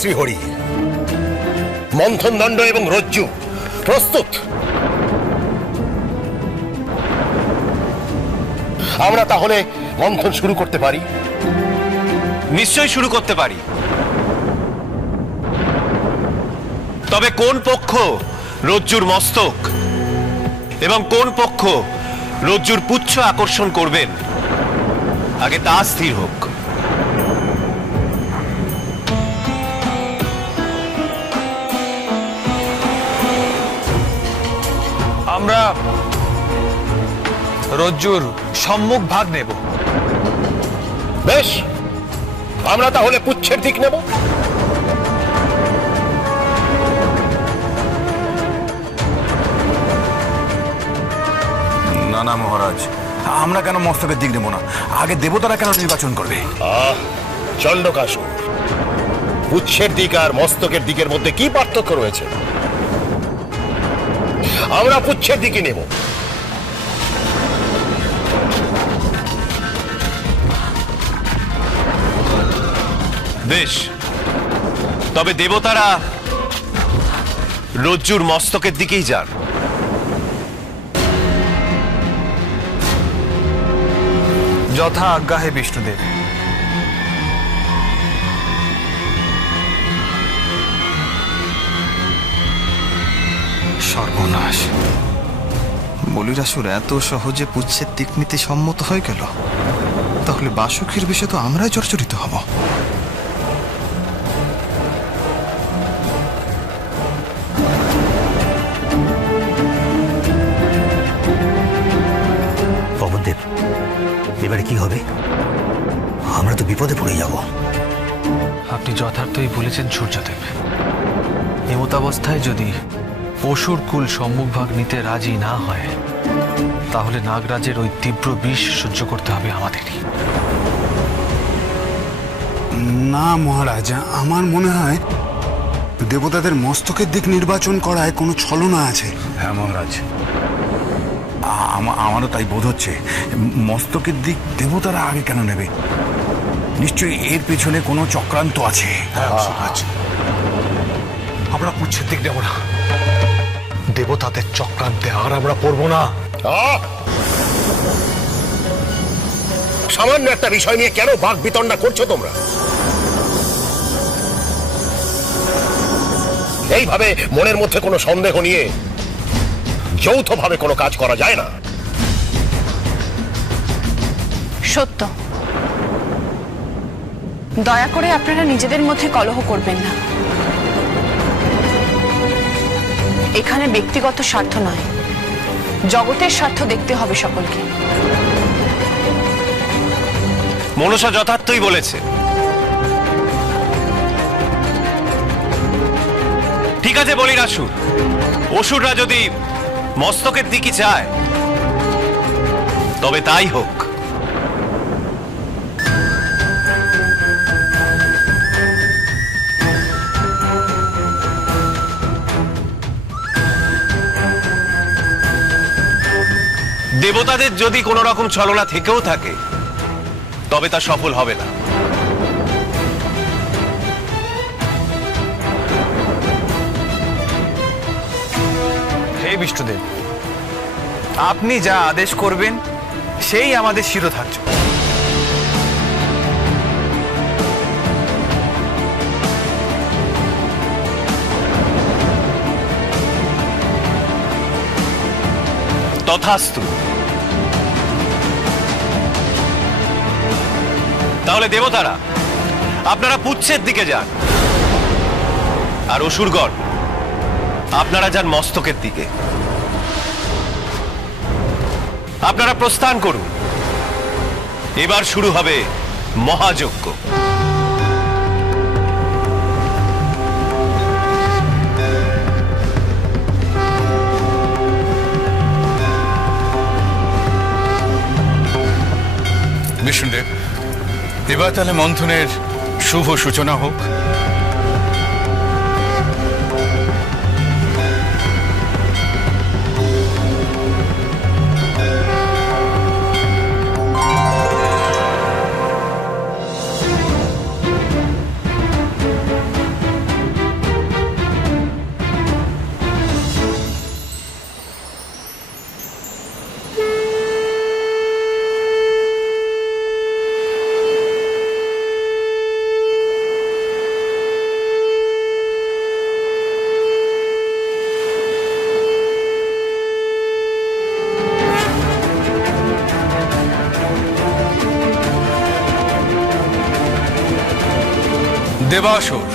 শ্রীহরি, মন্থন দণ্ড এবং রজ্জু প্রস্তুত। আমরা তাহলে মন্থন শুরু করতে পারি? নিশ্চয়ই শুরু করতে পারি, তবে কোন পক্ষ রজ্জুর মস্তক এবং কোন পক্ষ রজ্জুর পুচ্ছ আকর্ষণ করবেন আগে তা স্থির হোক। আমরা রজ্জুর সম্মুখ ভাগ নেব। বেশ, আমরা তাহলে পুচ্ছের দিক নেব। না না মহারাজ, আমরা কেন মস্তকের দিক নেব না? আগে দেবতারা কেন নির্বাচন করবে? চণ্ডকাসুর, পুচ্ছের দিক আর মস্তকের দিকের মধ্যে কি পার্থক্য রয়েছে? আমরা পুচ্ছের দিকে নেব। বেশ, তবে দেবতারা রজ্জুর মস্তকের দিকেই যান। যথা আজ্ঞা হে বিষ্ণুদেব। সর্বনাশ! বলিরাসুর এত সহজে পুচ্ছের দিক নিতে সম্মত হয়ে গেল, তাহলে বাসুকের বিষয়ে তো আমরাই জর্জরিত হব। পবনদেব, এবারে কি হবে? আমরা তো বিপদে পড়ে যাব। আপনি যথার্থই বলেছেন সূর্যদেব। এমতাবস্থায় যদি অসুর কুল সম্মুখভাগ নিতে রাজি না হয়, তাহলে নাগরাজের ওই তীব্র বিষ সহ্য করতে হবে আমাদেরই। না মহারাজ, আমার মনে হয় দেবতাদের মস্তকের দিক নির্বাচন করায় কোনো ছলনা আছে। হ্যাঁ মহারাজ, আমারও তাই বোধ হচ্ছে। মস্তকের দিক দেবতারা আগে কেন নেবে? নিশ্চয়ই এর পেছনে কোনো চক্রান্ত আছে। আমরা পুচ্ছের দিক নেব না, দেবতাদের চক্রান্তে আর আমরা পড়বো না। সামান্য একটা বিষয় নিয়ে কেন বাক বিতণ্ডা করছো তোমরা? এইভাবে মনের মধ্যে কোনো সন্দেহ নিয়ে যৌথভাবে কোনো কাজ করা যায় না। সত্য, দয়া করে আপনারা নিজেদের মধ্যে কলহ করবেন না। এখানে ব্যক্তিগত স্বার্থ নয়, জগতের স্বার্থ দেখতে হবে সকলকে। মনসা যথার্থই বলেছে। ঠিক আছে বলিরাসুর, অসুররা যদি মস্তকের দিকে চায় তবে তাই হোক। দেবতাদের যদি কোনো রকম ছলনা থেকেও থাকে তবে তা সফল হবে না। হে বিষ্ণুদেব, আপনি যা আদেশ করবেন সেই আমাদের শিরোধার্য। তথাস্তু। তাহলে দেবতারা আপনারা পুচ্ছের দিকে যান, আর অসুরগণ আপনারা যান মস্তকের দিকে। আপনারা প্রস্থান করুন, এবার শুরু হবে মহাযজ্ঞ। বিষ্ণুদেব, এবার তাহলে মন্থনের শুভ সূচনা হোক। দেবাসুর,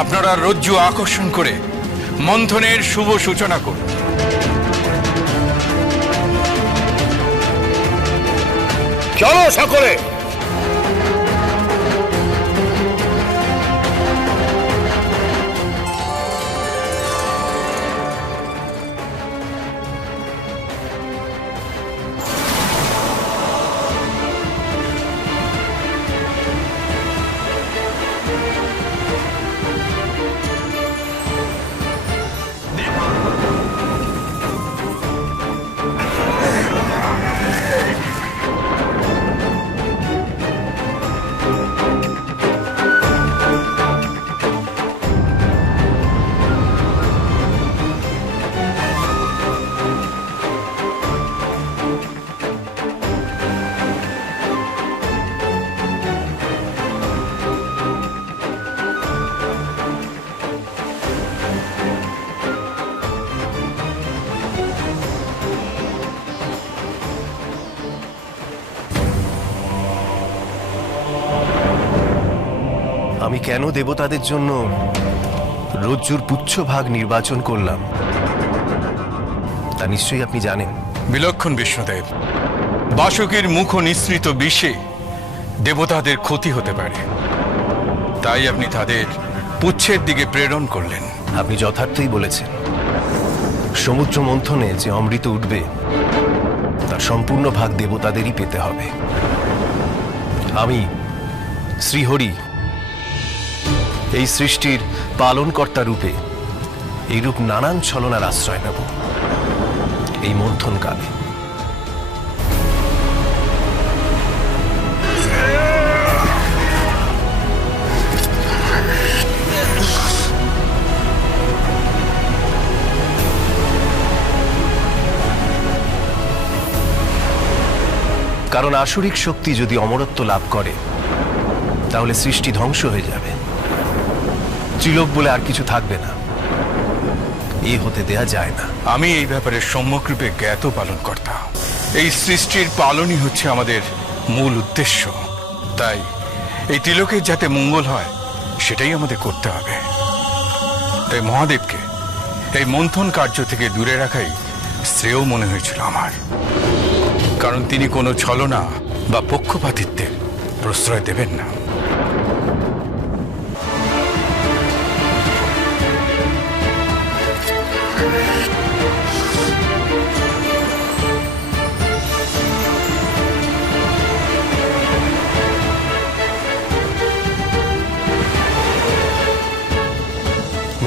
আপনারা রজ্জু আকর্ষণ করে মন্থনের শুভ সূচনা করুন। চলো সকলে। আমি কেন দেবতাদের জন্য রজ্জুর পুচ্ছ ভাগ নির্বাচন করলাম তা নিশ্চয়ই আপনি জানেন। বিলক্ষণ বিষ্ণুদেব, বাসুকীর মুখ নিঃসৃত বিষে দেবতাদের ক্ষতি হতে পারে, তাই আপনি তাদের পুচ্ছের দিকে প্রেরণ করলেন। আপনি যথার্থই বলেছেন। সমুদ্র মন্থনে যে অমৃত উঠবে তার সম্পূর্ণ ভাগ দেবতাদেরই পেতে হবে। আমি শ্রীহরি এই সৃষ্টির পালনকর্তা রূপে এইরূপ নানান ছলনার আশ্রয় নেব এই মন্থন কালে। কারণ আসুরিক শক্তি যদি অমরত্ব লাভ করে তাহলে সৃষ্টি ধ্বংস হয়ে যাবে, ত্রিলোক বলে আর কিছু থাকবে না। এ হতে দেয়া যায় না। আমি এই ব্যাপারে সম্যকরূপে জ্ঞাত পালন কর্তা। এই সৃষ্টির পালনই হচ্ছে আমাদের মূল উদ্দেশ্য, তাই এই তিলকের যাতে মঙ্গল হয় সেটাই আমাদের করতে হবে। তাই মহাদেবকে এই মন্থন কার্য থেকে দূরে রাখাই শ্রেয় মনে হয়েছিল আমার, কারণ তিনি কোনো ছলনা বা পক্ষপাতিত্বের প্রশ্রয় দেবেন না।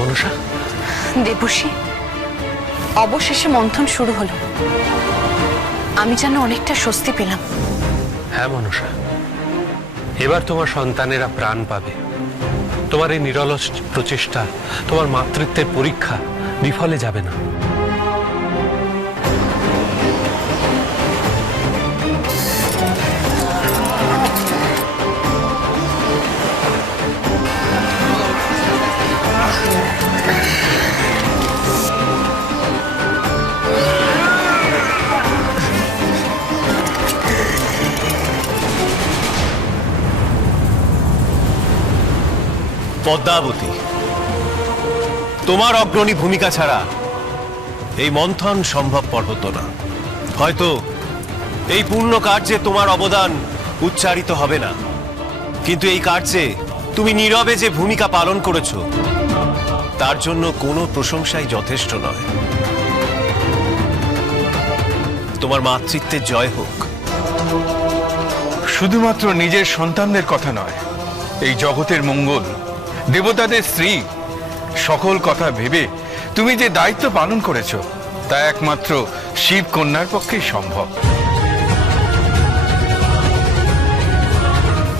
মনসা, দেবর্ষি, অবশেষে মন্থন শুরু হলো। আমি যেন অনেকটা স্বস্তি পেলাম। হ্যাঁ মনসা, এবার তোমার সন্তানেরা প্রাণ পাবে। তোমার এই নিরলস প্রচেষ্টা, তোমার মাতৃত্বের পরীক্ষা বিফলে যাবে না। পদ্মাবতী, তোমার অগ্রণী ভূমিকা ছাড়া এই মন্থন সম্ভবপর হতো না। হয়তো এই পূর্ণ কার্যে তোমার অবদান উচ্চারিত হবে না, কিন্তু এই কার্যে তুমি নীরবে যে ভূমিকা পালন করেছো তার জন্য কোনো প্রশংসাই যথেষ্ট নয়। তোমার মাতৃত্বের জয় হোক। শুধুমাত্র নিজের সন্তানদের কথা নয়, এই জগতের মঙ্গল, দেবতাদের স্ত্রী, সকল কথা ভেবে তুমি যে দায়িত্ব পালন করেছো তা একমাত্র শিব কন্যার পক্ষেই সম্ভব।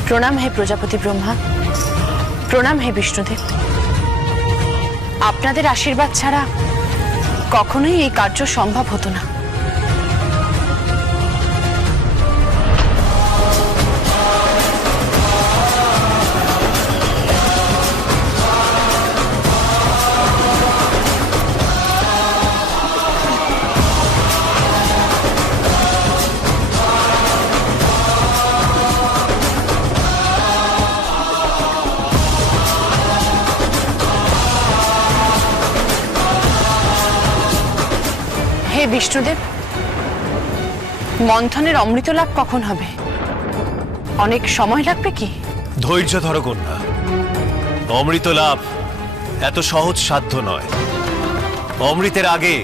প্রণাম হে প্রজাপতি ব্রহ্মা, প্রণাম হে বিষ্ণুদেব। আপনাদের আশীর্বাদ ছাড়া কখনোই এই কার্য সম্ভব হতো না। বিষ্ণুদেব, মন্থনের অমৃত লাভ কখন হবে? অনেক সময় লাগবে কি? ধৈর্য ধরো কন্যা। অমৃত লাভ এত সহজ সাধ্য নয়। অমৃতের আগে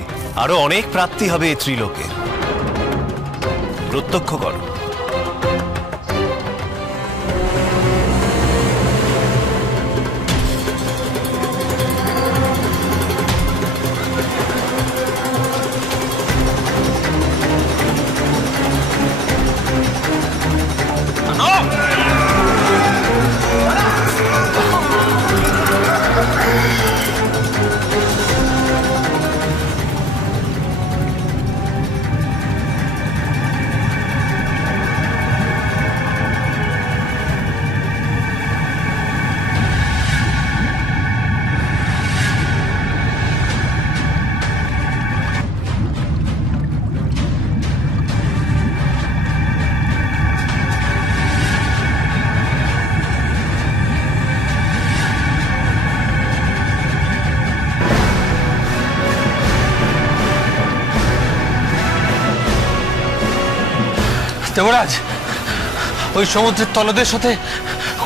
আরো অনেক প্রাপ্তি হবে এই ত্রিলোকের। প্রত্যক্ষ করো। দেবরাজ, ওই সমুদ্রের তলদের সাথে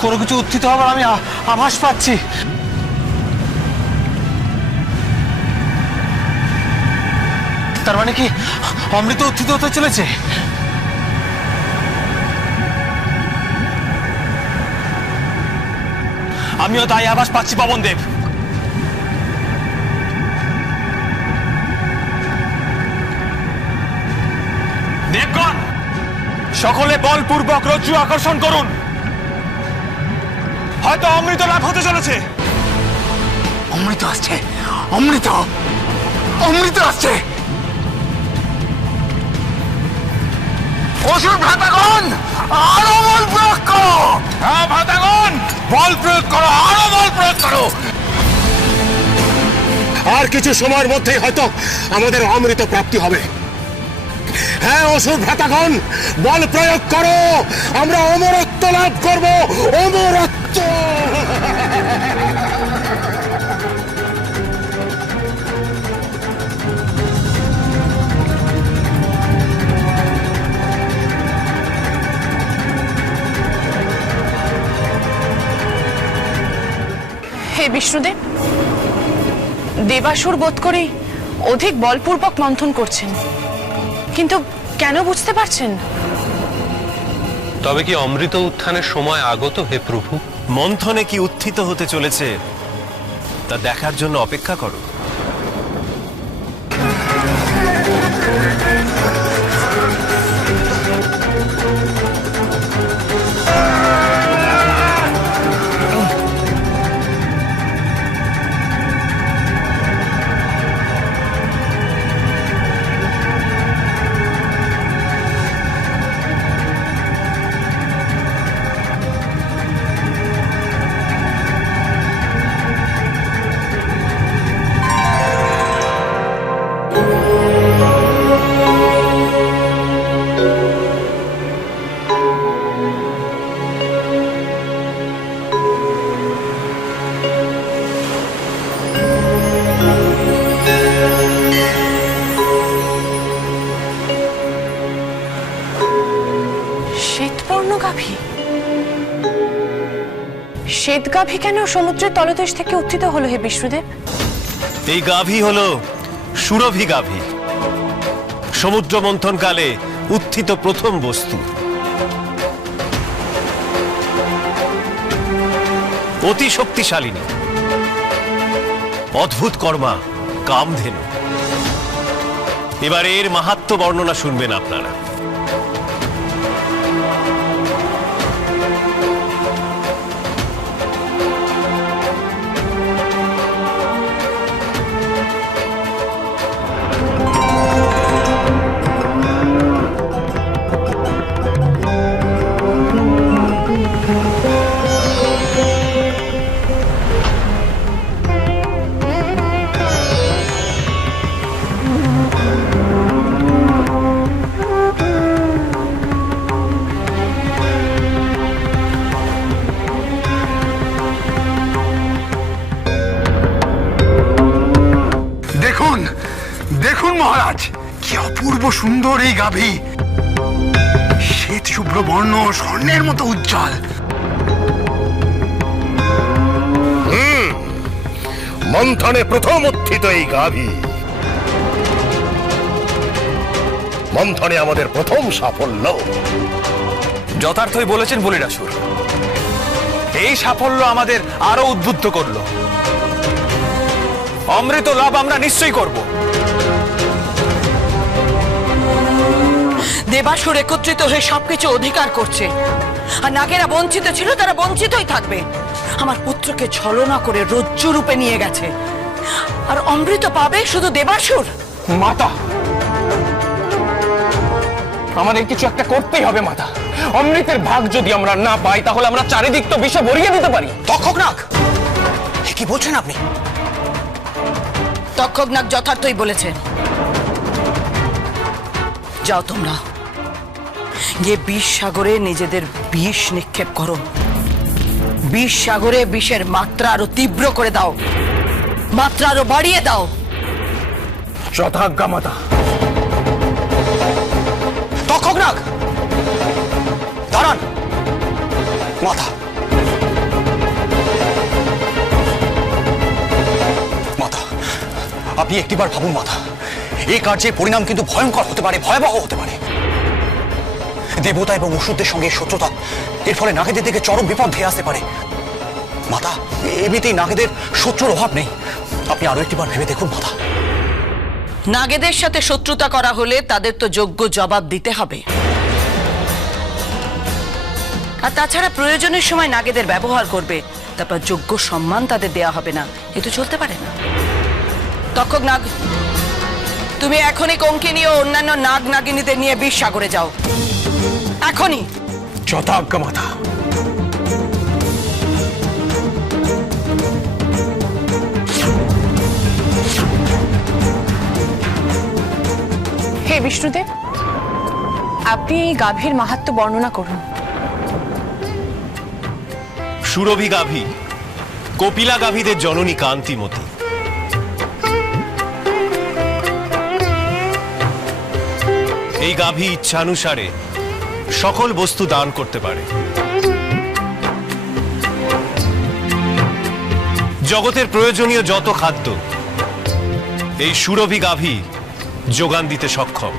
কোনো কিছু উত্থিত হবার আমি আভাস পাচ্ছি। তার মানে কি অমৃত উত্থিত হতে চলেছে? আমিও তাই আভাস পাচ্ছি পবন দেব। দেবগণ, সকলে বলপূর্বক রজ্জু আকর্ষণ করুন। হয়তো অমৃত লাভ হতে চলেছে। অমৃত আসছে, অমৃত, অমৃত আসছে। অসুর ভ্রাতাগণ, আরো বল প্রয়োগ করো। হ্যাঁ ভ্রাতাগণ, বল প্রয়োগ করো, আরো বল প্রয়োগ করো। আর কিছু সময়ের মধ্যেই হয়তো আমাদের অমৃত প্রাপ্তি হবে। হ্যাঁ অসুর ভ্রাতাগণ, বল প্রয়োগ করো, আমরা অমরত্ব লাভ করব। অমরত্ব। হে বিষ্ণুদেব, দেবাসুর বোধ করি অধিক বলপূর্বক মন্থন করছেন, কিন্তু কেন বুঝতে পারছেন? তবে কি অমৃত উত্থানের সময় আগত হে প্রভু? মন্থনে কি উত্থিত হতে চলেছে তা দেখার জন্য অপেক্ষা করো। শ্বেত গাভী কেন সমুদ্রের তলদেশ থেকে উত্থিত হলো হে বিষ্ণুদেব? এই গাভী হলো সুরভি গাভী, সমুদ্র মন্থন কালে উত্থিত প্রথম বস্তু। অতি শক্তিশালিনী, অদ্ভুত কর্মা, কামধেনু। এবার এর মাহাত্ম্য বর্ণনা শুনবেন আপনারা। দেখুন দেখুন মহারাজ, কি অপূর্ব সুন্দর এই গাভী, শ্বেত শুভ্র বর্ণ, স্বর্ণের মতো উজ্জ্বল। মন্থনে প্রথম উত্থিত এই গাভী, মন্থনে আমাদের প্রথম সাফল্য। যথার্থই বলেছেন বলিরাসুর, এই সাফল্য আমাদের আরো উদ্বুদ্ধ করলো। অমৃত লাভ আমরা নিশ্চয়ই করব। দেবাসুর একত্রিত হয়ে সবকিছু অধিকার করছে, আর নাগেরা বঞ্চিত ছিল, তারা বঞ্চিতই থাকবে। আমার পুত্রকে ছলনা করে রজ্জু রূপে নিয়ে গেছে, আর অমৃত পাবে শুধু দেবাসুর। মাতা, আমাদের কিছু একটা করতেই হবে মাতা। অমৃতের ভাগ যদি আমরা না পাই, তাহলে আমরা চারিদিক তো বিষে ভরিয়ে দিতে পারি। তক্ষকনাগ, কি বলছেন আপনি? তক্ষকনাগ যথার্থই বলেছেন। যাও তোমরা গিয়ে বিষ সাগরে নিজেদের বিষ নিক্ষেপ করো। বিষ সাগরে বিষের মাত্রা আরো তীব্র করে দাও, মাত্রা আরো বাড়িয়ে দাও। যথাজ্ঞা মাতা। তক্ষকনাগ, দাঁড়ান। মাতা, মাতা, আপনি একটিবার ভাবুন মাতা, এই কার্যের পরিণাম কিন্তু ভয়ঙ্কর হতে পারে, ভয়াবহ হতে পারে। দেবতা এবং অসুরদের সঙ্গে শত্রুতা, এর ফলে নাগেদের দিকে চরম বিপদ ধেয়ে আসতে পারে। মাতা, এমনিতেই নাগেদের শত্রুর অভাব নেই, আপনি আরো একটিবার ভেবে দেখুন মাতা। নাগেদের সাথে শত্রুতা করা হলে তাদের তো যোগ্য জবাব দিতে হবে, আর তাছাড়া প্রয়োজনের সময় নাগেদের ব্যবহার করবে, তারপর যোগ্য সম্মান তাদের দেয়া হবে না। এ তো চলতে পারে না। তক্ষকনাগ, তুমি এখনই কঙ্কিনী ও অন্যান্য নাগ নাগিনীদের নিয়ে বিষ সাগরে যাও, এখনই। যথাজ্ঞা মাতা। হে বিষ্ণুদেব, আপনি এই গাভীর মাহাত্ম্য বর্ণনা করুন। সুরভি গাভী, কপিলা গাভীদের জননী কান্তিমতী। এই গাভী ইচ্ছানুসারে সকল বস্তু দান করতে পারে। জগতের প্রয়োজনীয় যত খাদ্য এই সুরভি গাভী যোগান দিতে সক্ষম।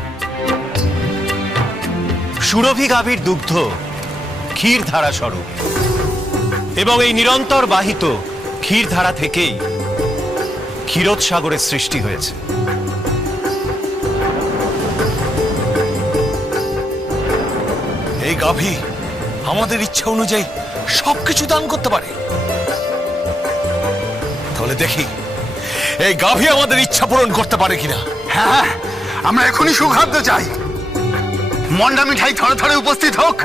সুরভি গাভীর দুগ্ধ ক্ষীর ধারা স্বরূপ, এবং এই নিরন্তর বাহিত ক্ষীর ধারা থেকেই ক্ষীরোৎসাগরের সৃষ্টি হয়েছে। এই গাভী আমাদের ইচ্ছা অনুযায়ী সবকিছু দান করতে পারে। তাহলে দেখি এই গাভী আমাদের ইচ্ছা পূরণ করতে পারে কিনা। হ্যাঁ, আমরা এখনই সুখাদ্য চাই। মন্ডা মিঠাই থরে থরে উপস্থিত হোক।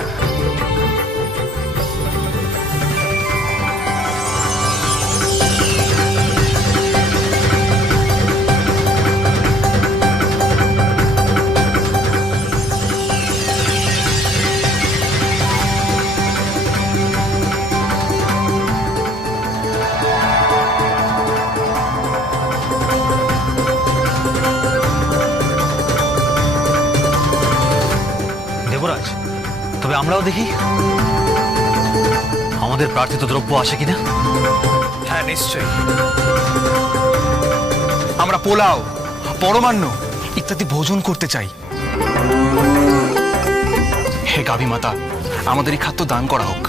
দেবরাজ, তবে আমরাও দেখি আমাদের প্রার্থিত দ্রব্য আসে কিনা। হ্যাঁ, নিশ্চয়ই। আমরা পোলাও, পরমান্ন ইত্যাদি ভোজন করতে চাই। হে গাভী মাতা, আমাদের এই খাদ্য দান করা হোক।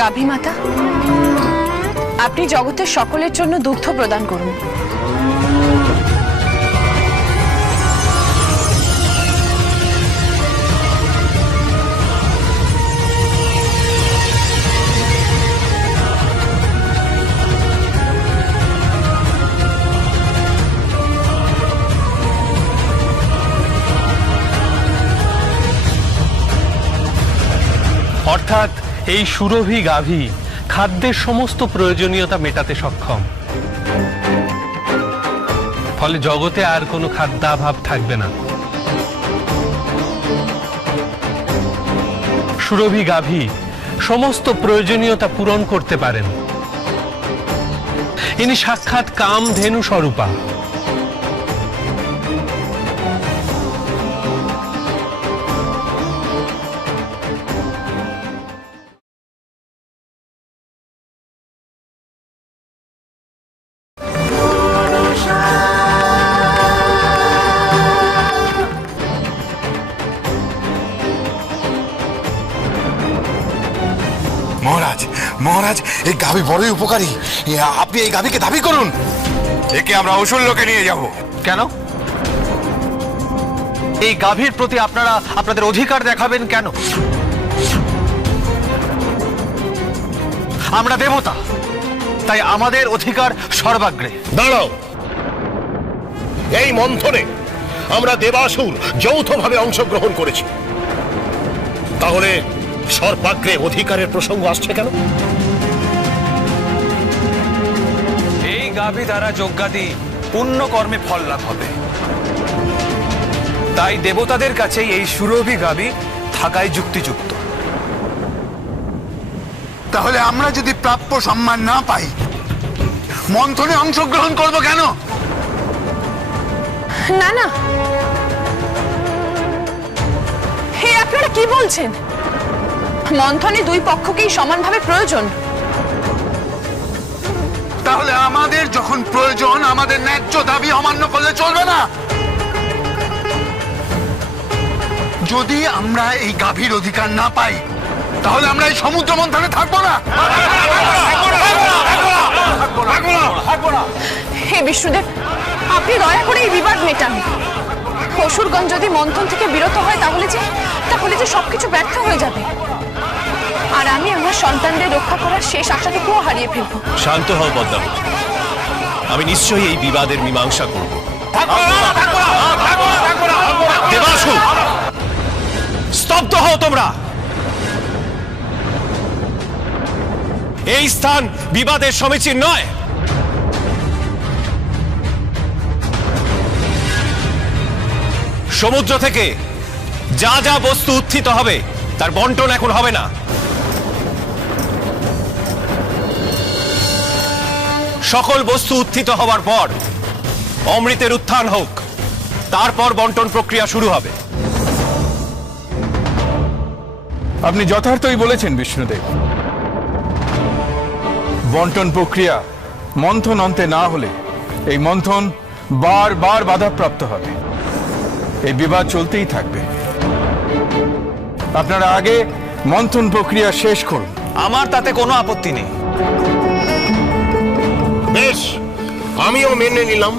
গাভী মাতা, আপনি জগতের সকলের জন্য দুগ্ধ প্রদান করুন। অর্থাৎ এই সুরভি গাভী খাদ্যের সমস্ত প্রয়োজনীয়তা মেটাতে সক্ষম। ফলে জগতে আর কোনো খাদ্যাভাব থাকবে না। সুরভি গাভী সমস্ত প্রয়োজনীয়তা পূরণ করতে পারেন। ইনি সাক্ষাৎ কামধেনু স্বরূপা। মহারাজ মহারাজ, এই গাভী বড়ই উপকারী। আপনি এই গাভীকে দাবি করুন। একে আমরা অসুর লোকে নিয়ে যাব। কেন? এই গাভীর প্রতি আপনারা আপনাদের অধিকার দেখাবেন কেন? আমরা দেবতা, তাই আমাদের অধিকার সর্বাগ্রে। দাঁড়াও, এই মন্থনে আমরা দেবাসুর যৌথভাবে অংশগ্রহণ করেছি, তাহলে সর্বাগ্রে অধিকারের প্রসঙ্গ আসছে কেন? এই গাভী দ্বারা যজ্ঞাদি পুণ্য কর্মে ফল লাভ হবে, তাই দেবতাদের কাছে এই সুরভি গাভী থাকাই যুক্তিযুক্ত। তাহলে আমরা যদি প্রাপ্য সম্মান না পাই, মন্থনে অংশগ্রহণ করব কেন? না না, হে আপনারা কি বলছেন? মন্থনে দুই পক্ষকেই সমানভাবে প্রয়োজন। তাহলে আমাদের যখন প্রয়োজন, আমাদের ন্যায্য দাবি অমান্য করলে চলবে না। যদি আমরা এই গাভীর অধিকার না পাই, তাহলে আমরা এই সমুদ্র মন্থনে থাকবো না। হে বিষ্ণুদেব, আপনি দয়া করে এই বিবাদ মেটান। অসুরগণ যদি মন্থন থেকে বিরত হয় তাহলে যে সবকিছু ব্যর্থ হয়ে যাবে, আর আমি আমার সন্তানদের রক্ষা করার শেষ আশাটুকুও হারিয়ে ফেলবো। শান্ত হও পদ্মাবতী, আমি নিশ্চয়ই এই বিবাদের মীমাংসা করব। দেবাসু, স্তব্ধ হও তোমরা। এই স্থান বিবাদের সমীচীন নয়। সমুদ্র থেকে যা যা বস্তু উত্থিত হবে তার বন্টন এখন হবে না। সকল বস্তু উত্থিত হওয়ার পর অমৃতের উত্থান হোক, তারপর বন্টন প্রক্রিয়া শুরু হবে। আপনি যথার্থই বলেছেন বিষ্ণুদেব। বন্টন প্রক্রিয়া মন্থন অন্তে না হলে এই মন্থন বারবার বাধাপ্রাপ্ত হবে, এই বিবাদ চলতেই থাকবে। আপনারা আগে মন্থন প্রক্রিয়া শেষ করুন। আমার তাতে কোনো আপত্তি নেই। বেশ, আমিও মেনে নিলাম।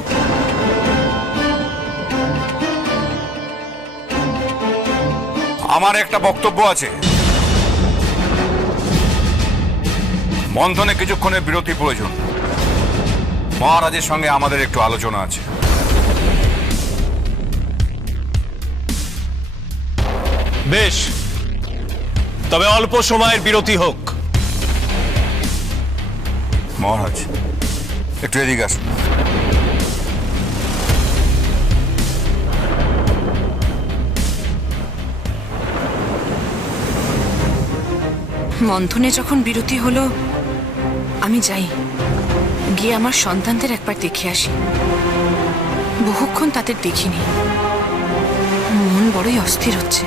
আমার একটা বক্তব্য আছে। মন্থনে কিছুক্ষণের বিরতি প্রয়োজন। মহারাজের সঙ্গে আমাদের একটু আলোচনা আছে। বেশ, তবে অল্প সময়ের বিরতি হোক। মহারাজ, একটু এদিকে আসুন। মন্থনে যখন বিরতি হলো, আমি যাই, গিয়ে আমার সন্তানদের একবার দেখে আসি। বহুক্ষণ তাদের দেখিনি, মন বড়ই অস্থির হচ্ছে।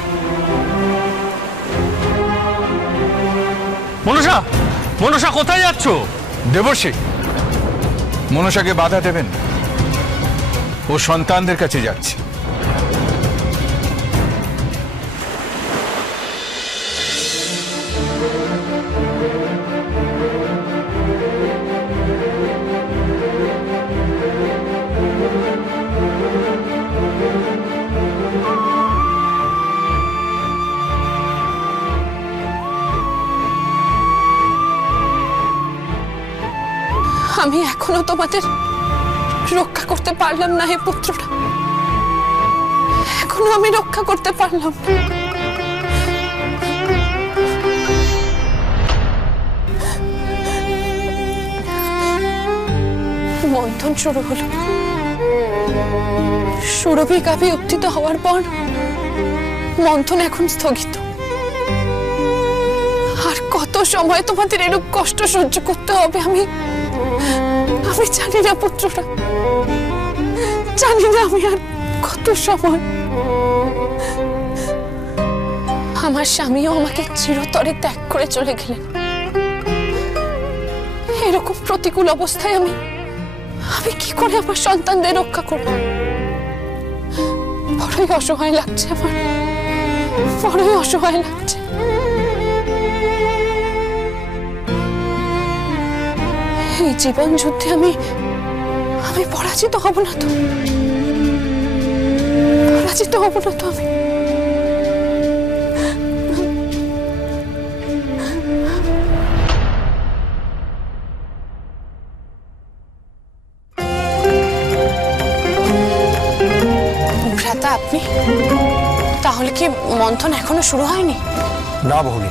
মনসা, মনসা কোথায় যাচ্ছ? দেবর্ষি, মনসাকে বাধা দেবেন, ও সন্তানদের কাছে যাচ্ছে। আমি এখনো তোমাদের রক্ষা করতে পারলাম না হে পুত্ররা, এখনো আমি রক্ষা করতে পারলাম। মন্থন শুরু হলো। সুরভি কাব্যে উত্থিত হওয়ার পর মন্থন এখন স্থগিত। আর কত সময় তোমাদের এরূপ কষ্ট সহ্য করতে হবে আমি জানি না পুত্ররা, জানি না আমি আর কত সময়। আমার স্বামীও আমাকে চিরতরে ত্যাগ করে চলে গেলেন। এরকম প্রতিকূল অবস্থায় আমি কি করে আমার সন্তানদের রক্ষা করব? বড়ই অসহায় লাগছে আমার, বড়ই অসহায় লাগছে। এই জীবন যুদ্ধে আমি পরাজিত হব না তো, পরাজিত হব না তো আমি। ভ্রাতা, আপনি তাহলে কি মন্থন এখনো শুরু হয়নি? না ভগিনী,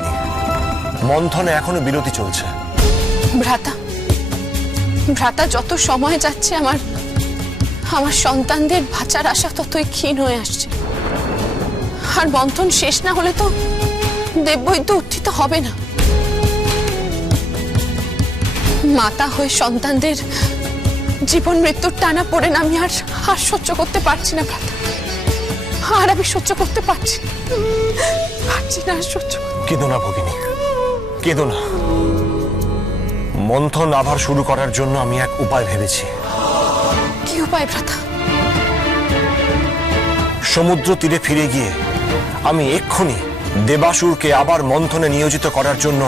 মন্থনে এখনো বিরতি চলছে। ভ্রাতা, যত সময় যাচ্ছে আমার সন্তানদের বাঁচার আশা ততই ক্ষীণ হয়ে আসছে। আর মন্থন শেষ না হলে তো দেববৈদ্য উত্থিত হবে না। মাতা হয়ে সন্তানদের জীবন মৃত্যুর টানা পড়ে না আমি আর সহ্য করতে পারছি না ভ্রাতা, আর আমি সহ্য করতে পারছি না আর সহ্য। কেঁদো না ভগিনী, কেঁদো না। মন্থন আবার শুরু করার জন্য আমি এক উপায় ভেবেছি। কি উপায় ভ্রাতা? সমুদ্র তীরে ফিরে গিয়ে আমি এক্ষুনি দেবাসুরকে আবার মন্থনে নিয়োজিত করার জন্য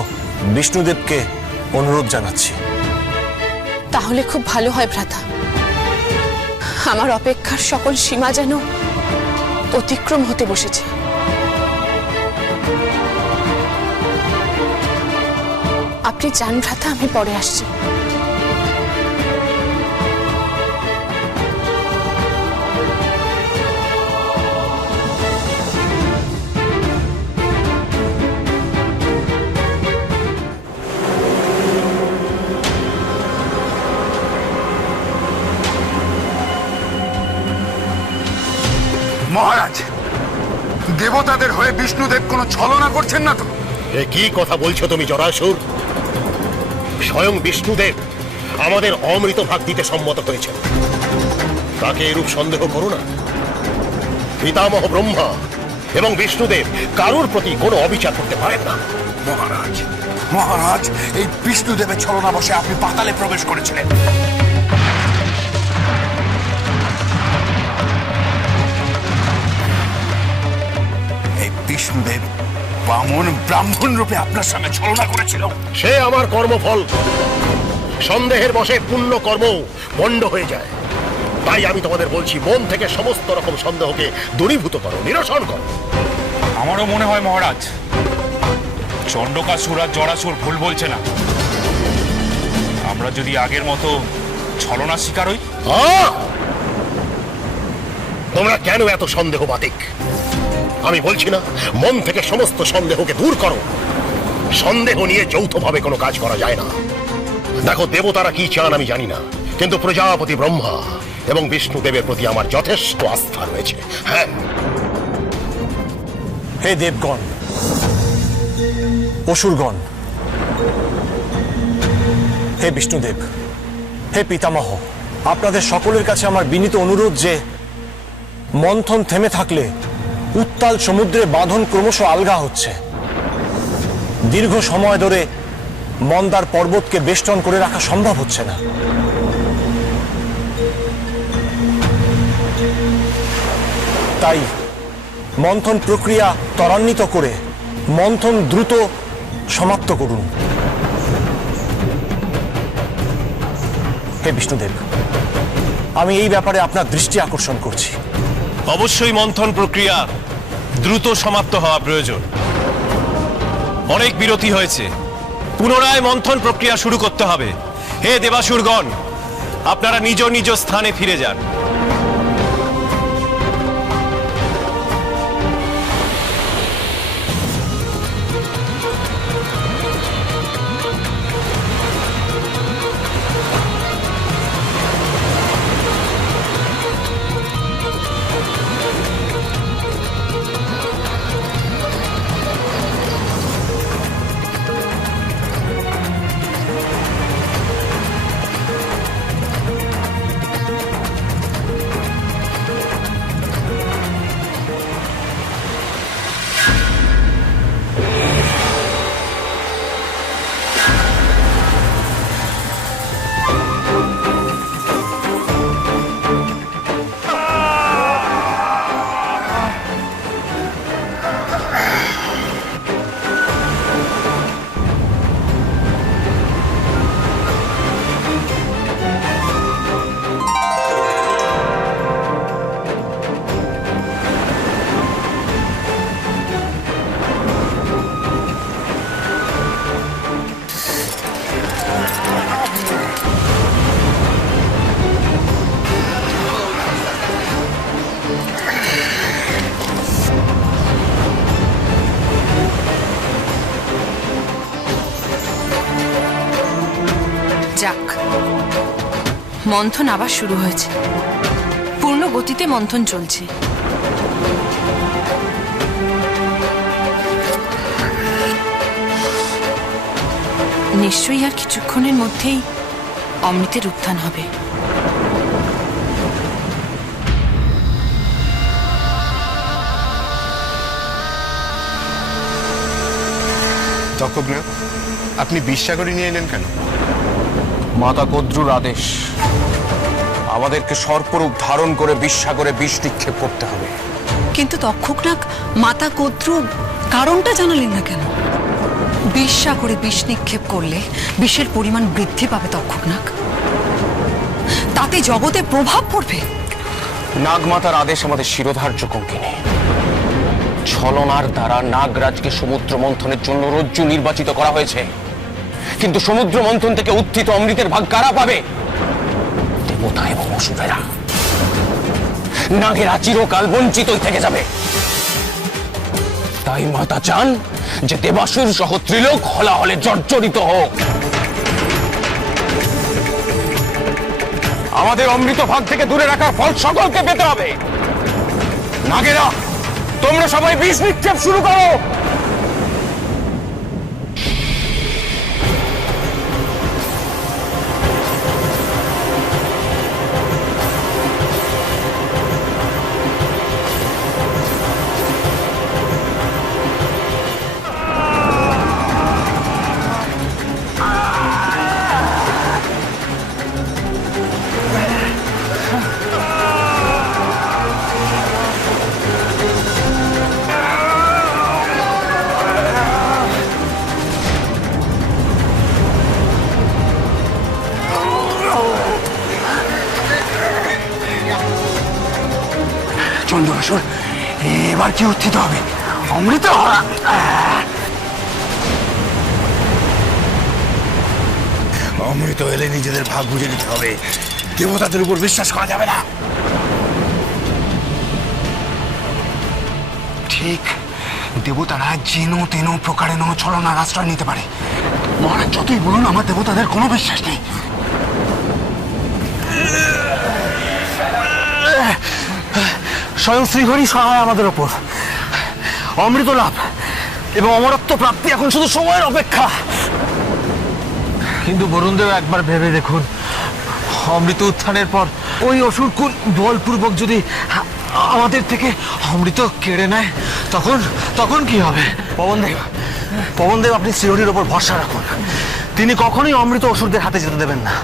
বিষ্ণুদেবকে অনুরোধ জানাচ্ছি। তাহলে খুব ভালো হয় ভ্রাতা। আমার অপেক্ষার সকল সীমা যেন অতিক্রম হতে বসেছে। আপনি যান ভ্রাতা, আমি পরে আসছি। মহারাজ, দেবতাদের হয়ে বিষ্ণুদেব কোনো ছলনা করছেন না তো? এ কি কথা বলছো তুমি জরাসুর? স্বয়ং বিষ্ণুদেব আমাদের অমৃত ভাগ দিতে সম্মত হয়েছেন, তাকে এরূপ সন্দেহ করো না। পিতামহ ব্রহ্মা এবং বিষ্ণুদেব কারোর প্রতি কোনো অবিচার করতে পারেন না। মহারাজ, এই বিষ্ণুদেবের ছলনা বসে আপনি পাতালে প্রবেশ করেছিলেন। এই বিষ্ণুদেব বামন ব্রাহ্মণ রূপে আপনার সঙ্গে ছলনা করেছিল। সে আমার কর্মফল। সন্দেহের বশে পুণ্য কর্ম পণ্ড হয়ে যায়। তাই আমি তোমাদের বলছি, মন থেকে সমস্ত রকম সন্দেহকে দূরীভূত করো, নিরসন করো। আমারও মনে হয় মহারাজ, চণ্ডকাসুর আর জরাসুর ভুল বলছে না। আমরা যদি আগের মতো ছলনা শিকার হই। তোমরা কেন এত সন্দেহবাতিক? আমি বলছি না, মন থেকে সমস্ত সন্দেহকে দূর করো। সন্দেহ নিয়ে যৌথভাবে কোনো কাজ করা যায় না। দেখো, দেবতারা কি চান আমি জানি না, কিন্তু প্রজাপতি ব্রহ্মা এবং বিষ্ণুদেবের প্রতি আমার যথেষ্ট আস্থা রয়েছে। হ্যাঁ। হে দেবগণ, অসুরগণ, হে বিষ্ণুদেব, হে পিতামহ, আপনাদের সকলের কাছে আমার বিনীত অনুরোধ যে মন্থন থেমে থাকলে উত্তাল সমুদ্রে বাঁধন ক্রমশ আলগা হচ্ছে। দীর্ঘ সময় ধরে মন্দার পর্বতকে বেষ্টন করে রাখা সম্ভব হচ্ছে না। তাই মন্থন প্রক্রিয়া ত্বরান্বিত করে মন্থন দ্রুত সমাপ্ত করুন। হে বিষ্ণুদেব, আমি এই ব্যাপারে আপনার দৃষ্টি আকর্ষণ করছি। অবশ্যই মন্থন প্রক্রিয়া দ্রুত সমাপ্ত হওয়া প্রয়োজন। অনেক বিরতি হয়েছে, পুনরায় মন্থন প্রক্রিয়া শুরু করতে হবে। হে দেবাসুরগণ, আপনারা নিজ নিজ স্থানে ফিরে যান। মন্থন আবার শুরু হয়েছে। পূর্ণ গতিতে মন্থন চলছে। নিশ্চয়ই আর কিছুক্ষণের মধ্যেই অমৃতের উত্থান হবে। তক্ষক না, আপনি বিশ্বসাগরে নিয়ে এলেন কেন? মাতা কদ্রুর আদেশ, আমাদেরকে সর্পরূপ ধারণ করে বিশ্বসাগরে বিষ নিক্ষেপ করতে হবে। কিন্তু তক্ষকনাগ মাতা কদ্রু কারণটা জানালেন না কেন? বিশ্বসাগরে বিষ নিক্ষেপ করলে বিষের পরিমাণ বৃদ্ধি পাবে তক্ষকনাগ, তাতে জগতে প্রভাব পড়বে। নাগমাতার আদেশ আমাদের শিরোধার্য কঙ্কিনী। ছলনার দ্বারা নাগরাজকে সমুদ্র মন্থনের জন্য রজ্জু নির্বাচিত করা হয়েছে, কিন্তু সমুদ্র মন্থন থেকে উত্থিত অমৃতের ভাগ কারা পাবে? দেবতা এবং অসুরেরা। নাগেরা চিরকাল বঞ্চিতই থেকে যাবে। তাই মাতা চান যে দেবাসুর সহ ত্রিলোক হলাহলে জর্জরিত হোক। আমাদের অমৃত ভাগ থেকে দূরে রাখার ফল সকলকে পেতে হবে। নাগেরা, তোমরা সবাই বিষ নিক্ষেপ শুরু করো। চন্দ্রাসুর, এবার কি উত্থিত হবে? অমৃত অমৃত এলে নিজেদের ভাগ বুঝে নিতে হবে। দেবতাদের উপর বিশ্বাস করা যাবে না। ঠিক, দেবতারা যেন তেন প্রকারে ছলনার আশ্রয় নিতে পারে। মহারাজ যতই বলুন, আমার দেবতাদের কোনো বিশ্বাস নেই। স্বয়ং শ্রীহরি সহায় আমাদের ওপর। অমৃত লাভ এবং অমরত্ব প্রাপ্তি এখন শুধু সময়ের অপেক্ষা। কিন্তু বরুণদেব, একবার ভেবে দেখুন, অমৃত উত্থানের পর ওই অসুরকুল বলপূর্বক যদি আমাদের থেকে অমৃত কেড়ে নেয়, তখন কি হবে? পবনদেব, আপনি শ্রীহরির ওপর ভরসা রাখুন। তিনি কখনোই অমৃত অসুরদের হাতে যেতে দেবেন না।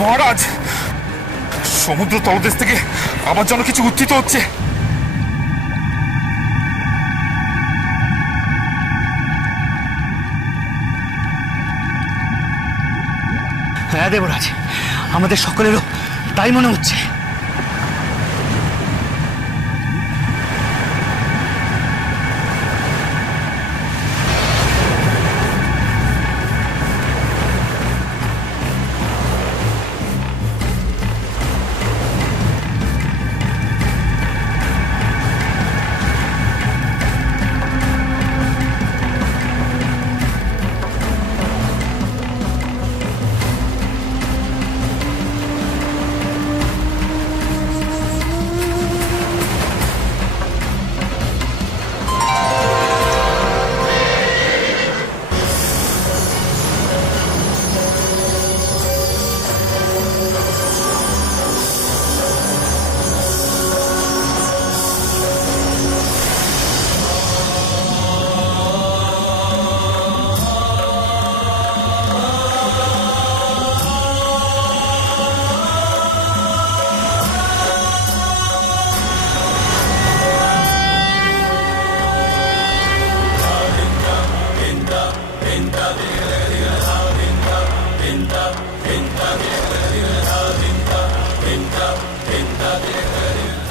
মহারাজ, সমুদ্র তলদেশ থেকে আবার যেন কিছু উত্থিত হচ্ছে। হ্যাঁ দেবরাজ, আমাদের সকলেরও তাই মনে হচ্ছে।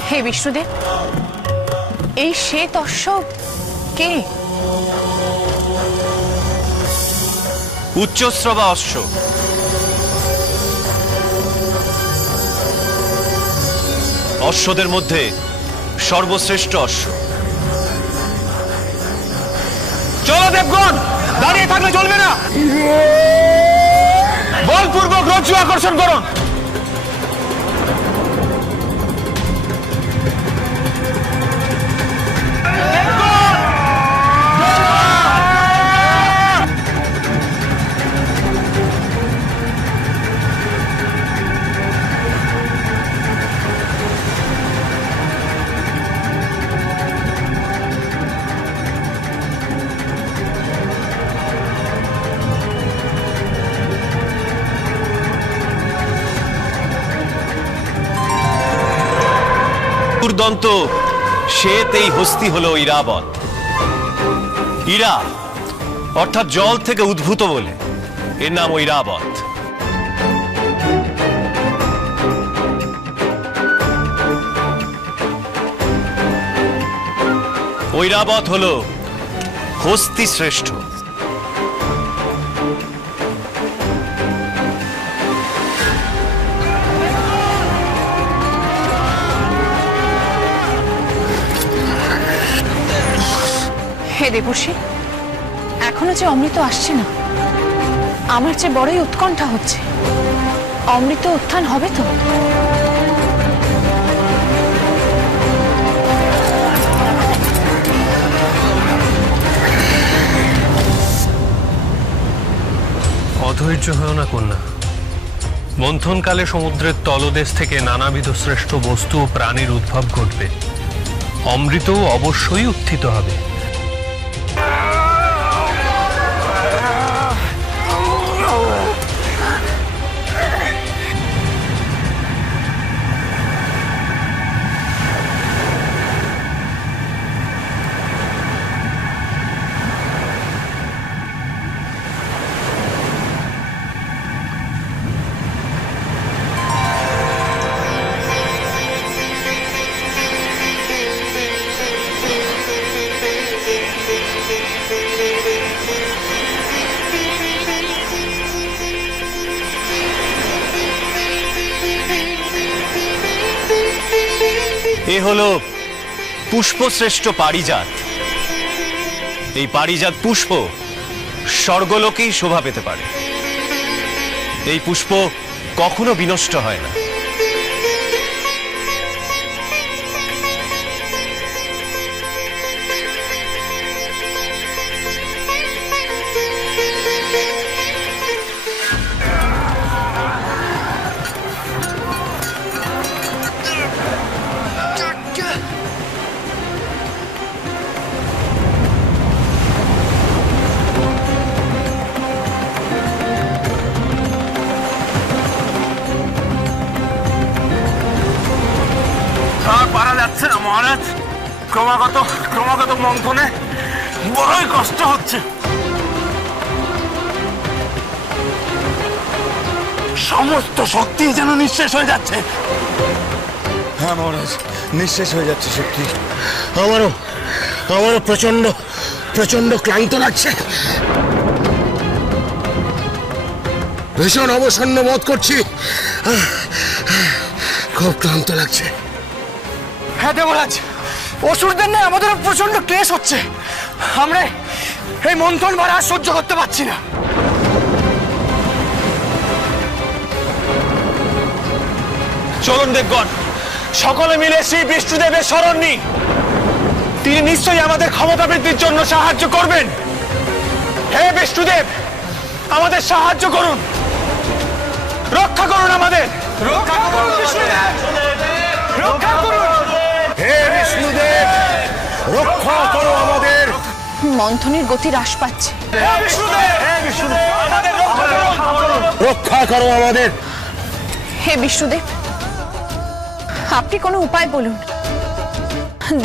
হে বিষ্ণুদেব, এই শ্বেত অশ্ব কে? উচ্চশ্রবা অশ্ব, অশ্বদের মধ্যে সর্বশ্রেষ্ঠ অশ্ব। চলো দেবগণ, দাঁড়িয়ে থাকলে চলবে না, বলপূর্বক রজ্জু আকর্ষণ করুন। দুর্দন্ত শ্বেত এই হস্তি হলো ইরাবত। ইরা অর্থাৎ জল থেকে উদ্ভূত বলে এর নাম ঐরাবত। ঐরাবত হলো হস্তি শ্রেষ্ঠ। হে দেবর্ষি, এখনো যে অমৃত আসছে না, আমার যে বড়ই উৎকণ্ঠা হচ্ছে। অমৃত উত্থান হবে তো? অধৈর্য হও না কন্যা। মন্থনকালে সমুদ্রের তলদেশ থেকে নানাবিধ শ্রেষ্ঠ বস্তু ও প্রাণীর উদ্ভব ঘটবে। অমৃতও অবশ্যই উত্থিত হবে। এ হলো পুষ্পশ্রেষ্ঠ পারিজাত। এই পারিজাত পুষ্প স্বর্গলোকেই শোভা পেতে পারে। এই পুষ্প কখনো বিনষ্ট হয় না। পারা যাচ্ছে না মহারাজ, ক্রমাগত মন্থনে বড়ই কষ্ট হচ্ছে। সমস্ত শক্তি যেন নিঃশেষ হয়ে যাচ্ছে। হ্যাঁ মহারাজ, নিঃশেষ হয়ে যাচ্ছে শক্তি। আমারও প্রচন্ড প্রচন্ড ক্লান্ত লাগছে, ভীষণ অবসন্ন বোধ করছি, খুব ক্লান্ত লাগছে। হ্যাঁ দেবরাজ, অসুরদের না আমাদের প্রচন্ড ক্লেশ হচ্ছে। আমরা এই মন্থন ভার আর সহ্য করতে পারছি না। চলুন দেবগণ, সকলে মিলে শ্রী বিষ্ণুদেবের শরণ নিই। তিনি নিশ্চয়ই আমাদের ক্ষমতা বৃদ্ধির জন্য সাহায্য করবেন। হে বিষ্ণুদেব, আমাদের সাহায্য করুন, রক্ষা করুন আমাদের। রক্ষা করুন বিষ্ণুদেব, রক্ষা করুন। হে বিষ্ণুদেব, রক্ষা করো আমাদের। মন্থনের গতি হ্রাস পাচ্ছে। রক্ষা করো আমাদের। হে বিষ্ণুদেব, আপনি কোনো উপায় বলুন।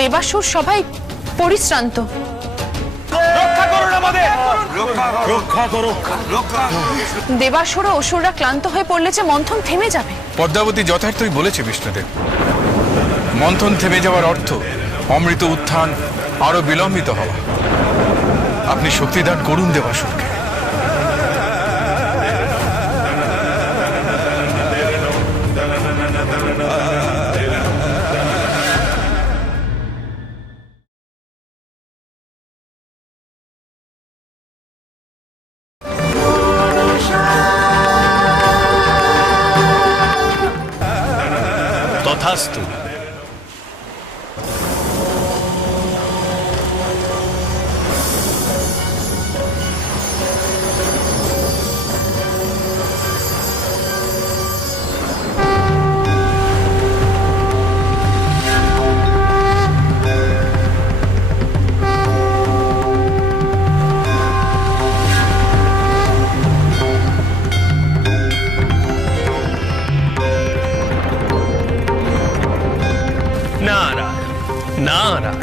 দেবাসুর সবাই পরিশ্রান্ত। রক্ষা করুন আমাদের, রক্ষা করো। দেবাসুর ও অসুররা ক্লান্ত হয়ে পড়লে যে মন্থন থেমে যাবে। পদ্মাবতী যথার্থই বলেছে বিষ্ণুদেব। মন্থন থেমে যাওয়ার অর্থ অমৃত উত্থান আরো বিলম্বিত হওয়া। আপনি শক্তিদান করুন দেবাসুরকে। তথাস্তু। নারায়ণ নারায়ণ।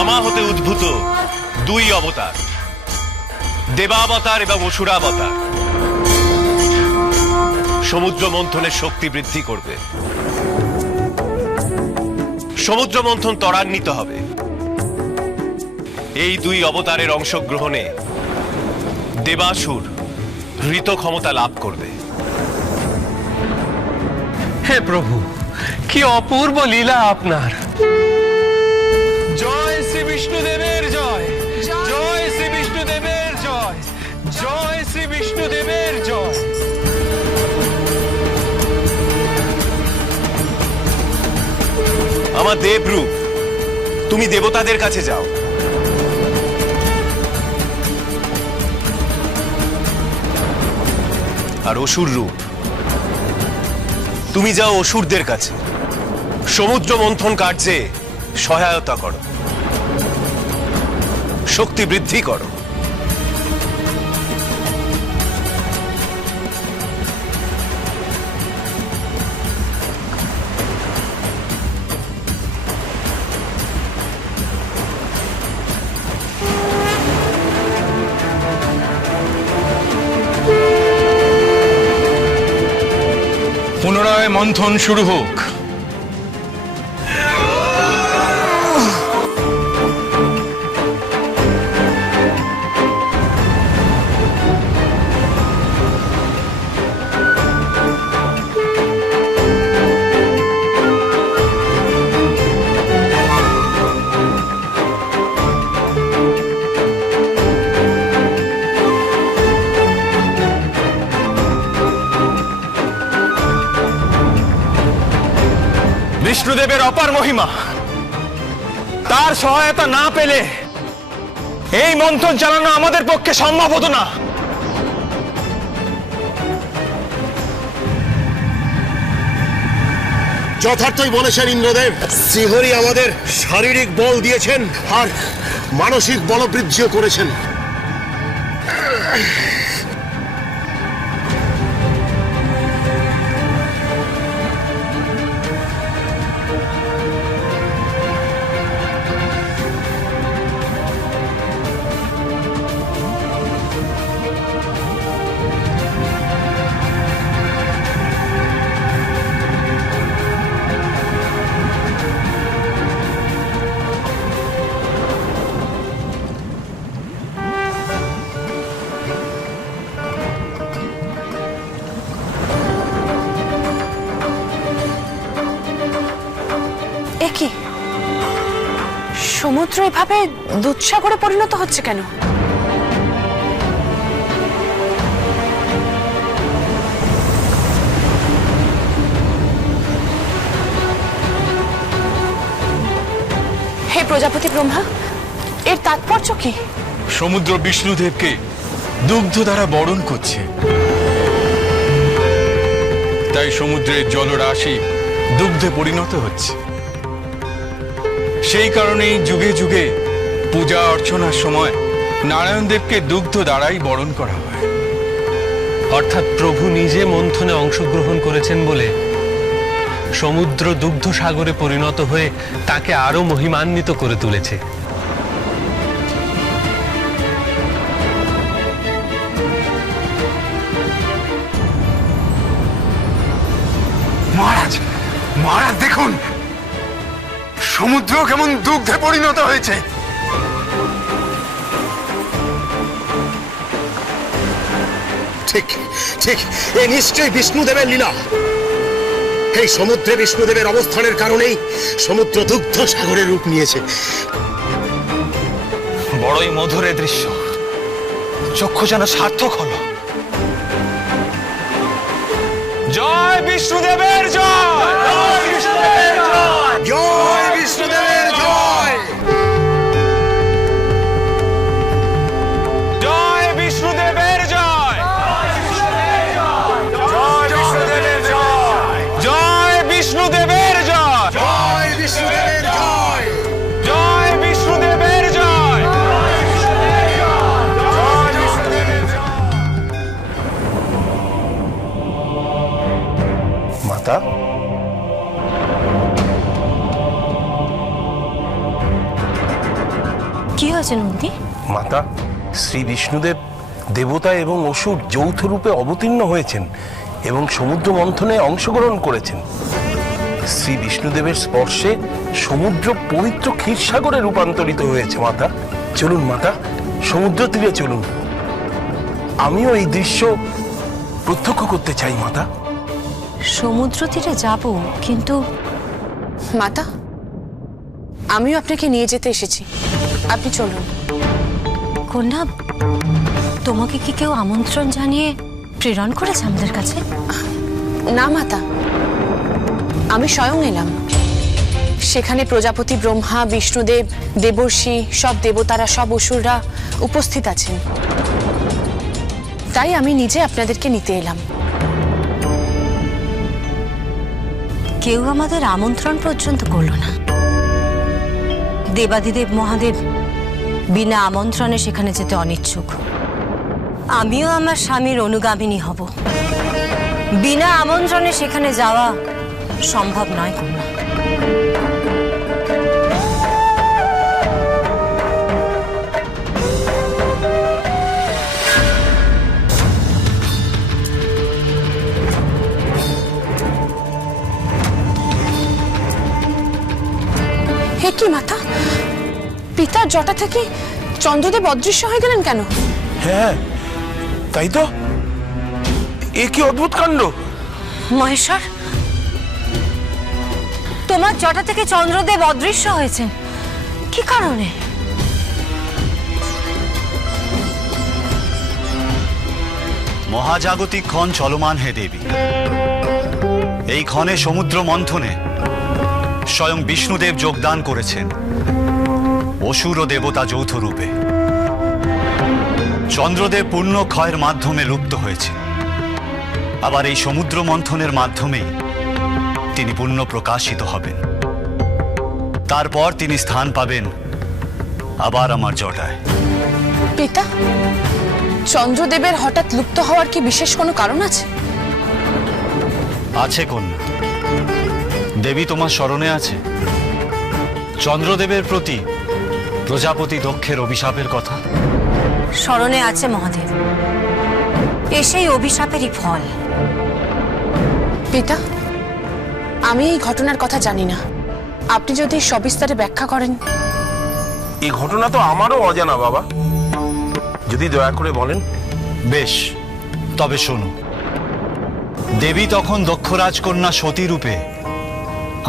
আমা হতে উদ্ভূত দুই অবতার, দেবাবতার এবং অসুরাবতার, সমুদ্র মন্থনের শক্তি বৃদ্ধি করবে। সমুদ্র মন্থন ত্বরান্বিত হবে। এই দুই অবতারের অংশগ্রহণে দেবাসুর ঋত ক্ষমতা লাভ করবে। হে প্রভু, কি অপূর্ব লীলা আপনার। জয় শ্রী বিষ্ণুদেবের জয়, জয় শ্রী বিষ্ণুদেবের জয়, জয় শ্রী বিষ্ণুদেবের জয়। আমার দেবরূপ, তুমি দেবতাদের কাছে যাও। আর অসুর রূপ, তুমি যাও অসুরদের কাছে, সমুদ্র মন্থন কার্যে সহায়তা করো, শক্তি বৃদ্ধি করো। পুনরায় মন্থন শুরু হোক। বিষ্ণুদেবের অপার মহিমা, তার সহায়তা না পেলে এই মন্থন চালানো আমাদের পক্ষে সম্ভব হতো না। যথার্থই বলেছেন ইন্দ্রদেব। শ্রীহরি আমাদের শারীরিক বল দিয়েছেন আর মানসিক বলবৃদ্ধিও করেছেন। এ কি, সমুদ্র এভাবে দুধসাগরে পরিণত হচ্ছে কেন? হে প্রজাপতি ব্রহ্মা, এর তাৎপর্য কি? সমুদ্র বিষ্ণুদেবকে দুগ্ধ দ্বারা বরণ করছে, তাই সমুদ্রের জলরাশি দুগ্ধে পরিণত হচ্ছে। সেই কারণেই যুগে যুগে পূজা অর্চনার সময় নারায়ণ দেবকে দুগ্ধ দ্বারাই বরণ করা হয়। অর্থাৎ প্রভু নিজে মন্থনে অংশগ্রহণ করেছেন বলে সমুদ্র দুগ্ধ সাগরে পরিণত হয়ে তাকে আরো মহিমান্বিত করে তুলেছে। মহারাজ, মহারাজ দেখুন, সমুদ্র কেমন দুগ্ধে পরিণত হয়েছে। ঠিক ঠিক, এ নিশ্চয়ই বিষ্ণুদেবের লীলা। এই সমুদ্রে বিষ্ণুদেবের অবস্থানের কারণেই সমুদ্র দুগ্ধ সাগরের রূপ নিয়েছে। বড়ই মধুর এ দৃশ্য, চক্ষু যেন সার্থক হলো। জয় বিষ্ণুদেবের জয়! জয় বিষ্ণুদেবের জয়! জয় বিষ্ণুদেবের জয়! জয় বিষ্ণুদেবের জয়! জয় বিষ্ণুদেবের জয়! জয় বিষ্ণুদেবের জয়! জয় বিষ্ণুদেবের জয়! জয় বিষ্ণুদেবের জয়! মাতা, কি হয়েছে নন্দী? মাতা, শ্রী বিষ্ণুদেব দেবতা এবং অসুর যৌথ রূপে অবতীর্ণ হয়েছেন এবং সমুদ্র মন্থনে অংশগ্রহণ করেছেন। শ্রী বিষ্ণুদেবের স্পর্শে সমুদ্র পবিত্র ক্ষীরসাগরে রূপান্তরিত হয়েছে। মাতা, চলুন মাতা, সমুদ্র তীরে চলুন। আমিও এই দৃশ্য প্রত্যক্ষ করতে চাই মাতা। সমুদ্র তীরে যাব, কিন্তু মাতা, আমিও আপনাকে নিয়ে যেতে এসেছি, আপনি চলুন। কন্যা, তোমাকে কি কেউ আমন্ত্রণ জানিয়ে প্রেরণ করেছে আমাদের কাছে? না মাতা, আমি স্বয়ং এলাম। সেখানে প্রজাপতি ব্রহ্মা, বিষ্ণুদেব, দেবর্ষি, সব দেবতারা, সব অসুররা উপস্থিত আছেন, তাই আমি নিজে আপনাদেরকে নিতে এলাম। কেউ আমাদের আমন্ত্রণ পর্যন্ত করলো না। দেবাদিদেব মহাদেব বিনা আমন্ত্রণে সেখানে যেতে অনিচ্ছুক। আমিও আমার স্বামীর অনুগামিনী হব। বিনা আমন্ত্রণে সেখানে যাওয়া সম্ভব নয় কন্যা। হে কি মাতা, পিতার জটা থেকে চন্দ্রদেব অদৃশ্য হয়ে গেলেন কেন? হ্যাঁ, তাই তো। এ কি অদ্ভুত কাণ্ড! মহেশ্বর, তোমার জটা থেকে চন্দ্রদেব অদৃশ্য হয়েছেন, কি কারণে? মহাজাগতিক ক্ষণ চলমান হে দেবী। এই ক্ষণে সমুদ্র মন্থনে স্বয়ং বিষ্ণুদেব যোগদান করেছেন অসুর ও দেবতা যৌথ রূপে। চন্দ্রদেব পূর্ণ ক্ষয়ের মাধ্যমে লুপ্ত হয়েছে, আবার এই সমুদ্র মন্থনের মাধ্যমেই তিনি পূর্ণ প্রকাশিত হবেন। তারপর তিনি স্থান পাবেন আবার আমার জটায়। পিতা, চন্দ্রদেবের হঠাৎ লুপ্ত হওয়ার কি বিশেষ কোনো কারণ আছে? আছে কন্যা, দেবী তোমার স্মরণে আছে চন্দ্রদেবের প্রতি প্রজাপতি দক্ষের অভিশাপের কথা? স্মরণে আছে মহাদেব, এসেই অভিশাপেরই ফল। পিতা, আমি এই ঘটনার কথা জানি না, আপনি যদি সবিস্তারে ব্যাখ্যা করেন। এই ঘটনা তো আমারও অজানা বাবা, যদি দয়া করে বলেন। বেশ, তবে শোনো। দেবী তখন দক্ষ রাজকন্যা সতী রূপে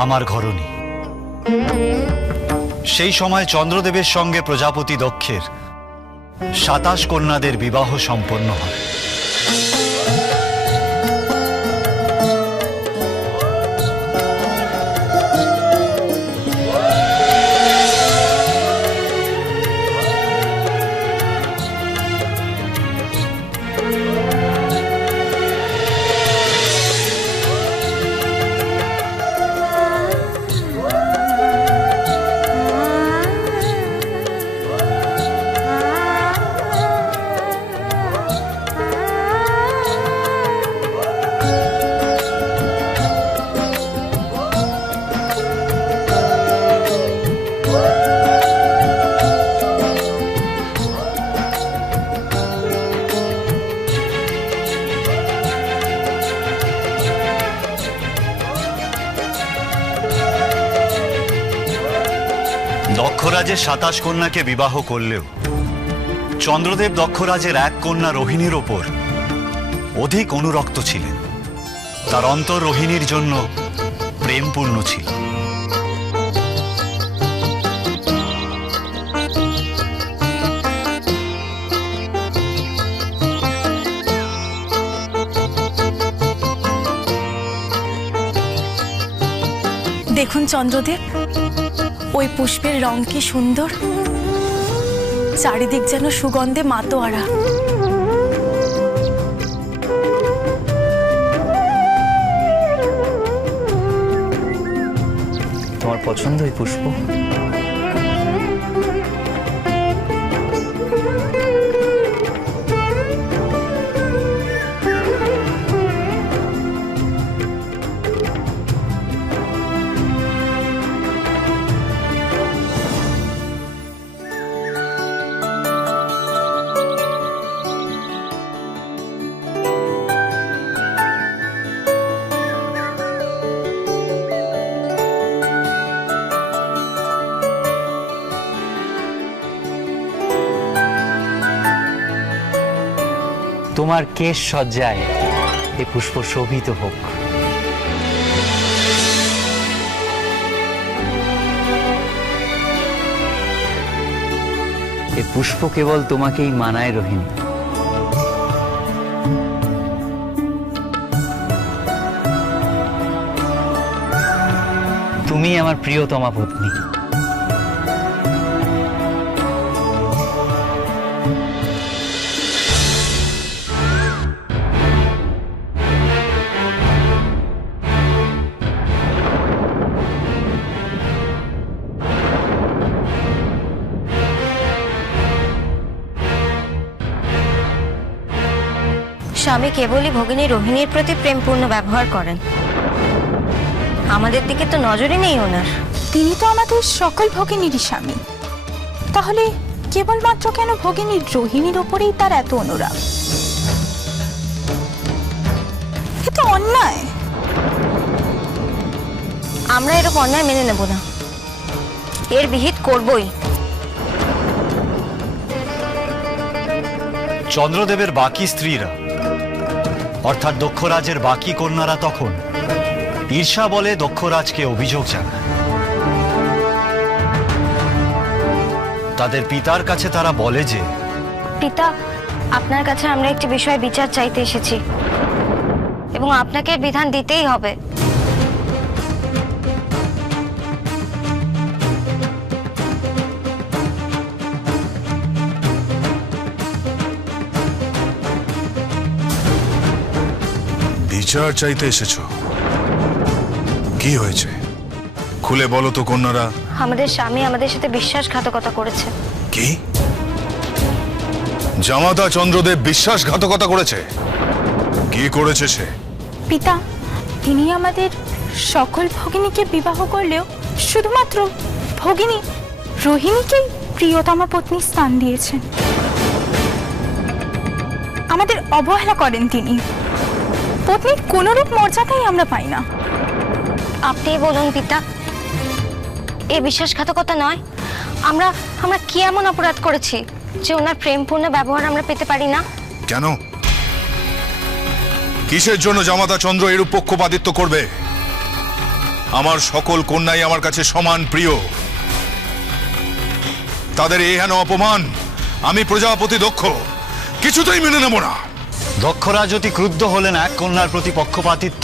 আমার ঘরণী। সেই সময় চন্দ্রদেবের সঙ্গে প্রজাপতি দক্ষের 27 কন্যাদের বিবাহ সম্পন্ন হয়। দক্ষরাজের 27 কন্যাকে বিবাহ করলেও চন্দ্রদেব দক্ষরাজের এক কন্যা রোহিণীর ওপর অধিক অনুরক্ত ছিলেন। তার অন্তর রোহিণীর জন্য প্রেমপূর্ণ ছিল। দেখুন চন্দ্রদেব, ওই পুষ্পের রং কি সুন্দর, চারিদিক যেন সুগন্ধে মাতোয়ারা। তোমার পছন্দ এই পুষ্প? তোমার কেশ সজ্জায় এই পুষ্প শোভিত হোক। এই পুষ্প কেবল তোমাকেই মানায় রোহিণী। তুমি আমার প্রিয়তমা পত্নী। স্বামী কেবলই ভগিনী রোহিণীর প্রতি প্রেমপূর্ণ ব্যবহার করেন, আমাদের দিকে তো নজরই নেই ওনার। তিনি তো আমাদের সকল ভগিনীরই স্বামী, তাহলে কেবলমাত্র কেন ভগিনী রোহিণীর উপরেই তার এত অনুরাগ? এ তো অন্যায়। আমরা এরকম অন্যায় মেনে নেব না, এর বিহিত করবই। চন্দ্রদেবের বাকি স্ত্রীরা অর্থাৎ দক্ষরাজের বাকি কন্যারা তখন ঈর্ষা বলে দক্ষরাজকে অভিযোগ জানায়। তাদের পিতার কাছে তারা বলে যে, পিতা, আপনার কাছে আমরা একটি বিষয়ে বিচার চাইতে এসেছি এবং আপনাকে বিধান দিতেই হবে। বিচার চাইতে এসেছো? কি হয়েছে খুলে বলো তো কন্যারা। আমাদের স্বামী আমাদের সাথে বিশ্বাসঘাতকতা করেছে। কি? জামাতা চন্দ্রদেব বিশ্বাসঘাতকতা করেছে? কি করেছে সে? পিতা, তিনি আমাদের সকল ভগিনীকে বিবাহ করলেও শুধুমাত্র ভগিনী রোহিণীকেই প্রিয়তমা পত্নীর স্থান দিয়েছেন। আমাদের অবহেলা করেন তিনি। পত্নীর কোনরূপ মর্যাদাই আমরা পাই না। আপনি বলুন পিতা, এ বিশ্বাসঘাতকতা নয়? আমরা আমরা কি এমন অপরাধ করেছি যে ওনার প্রেমপূর্ণ ব্যবহার আমরা পেতে পারি না? কেন? কিসের জন্য জামাতা চন্দ্র এরূপ পক্ষপাতিত্ব করবে? আমার সকল কন্যাই আমার কাছে সমান প্রিয়। তাদের এই হেন অপমান আমি প্রজাপতি দক্ষ কিছুতেই মেনে নেব না। দক্ষরাজ অতি ক্রুদ্ধ হলেন এক কন্যার প্রতি পক্ষপাতিত্ব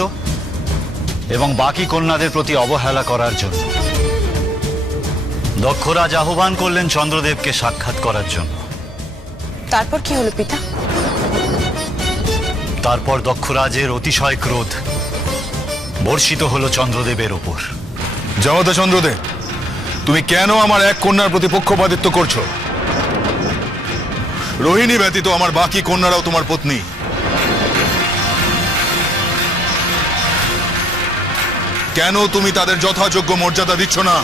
এবং বাকি কন্যাদের প্রতি অবহেলা করার জন্য। দক্ষরাজ আহ্বান করলেন চন্দ্রদেবকে সাক্ষাৎ করার জন্য। তারপর কি হলো পিতা? তারপর দক্ষরাজের অতিশয় ক্রোধ বর্ষিত হলো চন্দ্রদেবের ওপর। জামাতা চন্দ্রদেব, তুমি কেন আমার এক কন্যার প্রতি পক্ষপাতিত্ব করছো? রোহিণী ব্যতীত আমার বাকি কন্যারাও তোমার পত্নী। কেন তুমি তাদের যথাযোগ্য মর্যাদা দিচ্ছ না?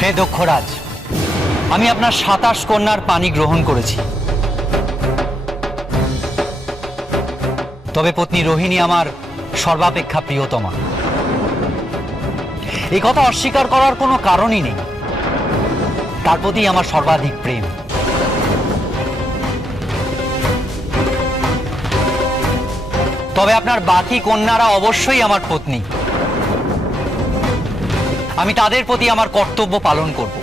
হে দক্ষরাজ, আমি আপনার 27 কন্যার পানি গ্রহণ করেছি, তবে পত্নী রোহিণী আমার সর্বাপেক্ষা প্রিয়তমা। এই কথা অস্বীকার করার কোনো কারণই নেই। তার প্রতি আমার সর্বাধিক প্রেম। তবে আপনার বাকি কন্যারা অবশ্যই আমার পত্নী। আমি তাদের প্রতি আমার কর্তব্য পালন করব।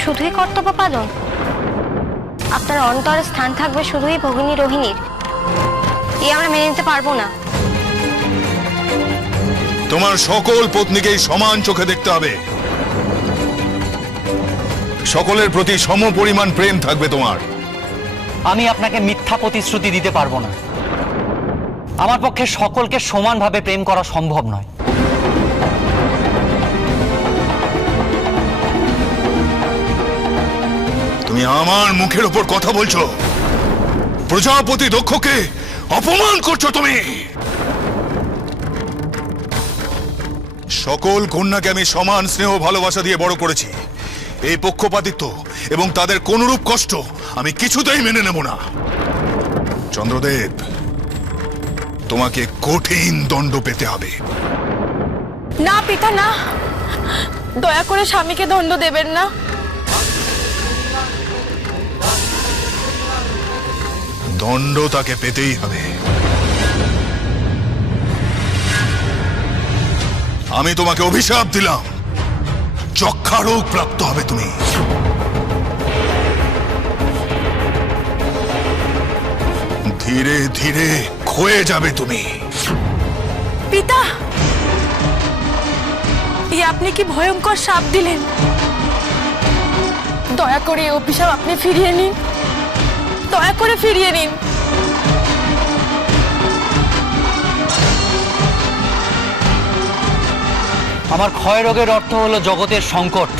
শুধুই কর্তব্য পালন? আপনার অন্তরে স্থান থাকবে শুধুই ভগিনী রোহিণীর? এ আমরা মেনে নিতে পারবো না। তোমার সকল পত্নীকেই সমান চোখে দেখতে হবে। সকলের প্রতি সম পরিমাণ প্রেম থাকবে তোমার। আমি আপনাকে মিথ্যা প্রতিশ্রুতি দিতে পারবো না। আমার পক্ষে সকলকে সমানভাবে প্রেম করা সম্ভব নয়। তুমি আমার মুখের উপর কথা বলছো? প্রজাপতি দক্ষকে অপমান করছো তুমি। সকল কন্যাকে আমি সমান স্নেহ ভালোবাসা দিয়ে বড় করেছি। এই পক্ষপাতিত্ব এবং তাদের কোনরূপ কষ্ট আমি কিছুতেই মেনে নেব না। চন্দ্রদেব, তোমাকে কঠিন দণ্ড পেতে হবে। না পিতা না, দয়া করে স্বামীকে দণ্ড দেবেন না। দণ্ড তাকে পেতেই হবে। আমি তোমাকে অভিশাপ দিলাম, যক্ষা রোগ প্রাপ্ত হবে তুমি। ধীরে ধীরে ক্ষয়ে যাবে তুমি। পিতা, এই আপনি কি ভয়ঙ্কর শাপ দিলেন? দয়া করে এই অভিশাপ আপনি ফিরিয়ে নিন, দয়া করে ফিরিয়ে নিন। আমার ক্ষয় রোগের অর্থ হলো জগতের সংকট।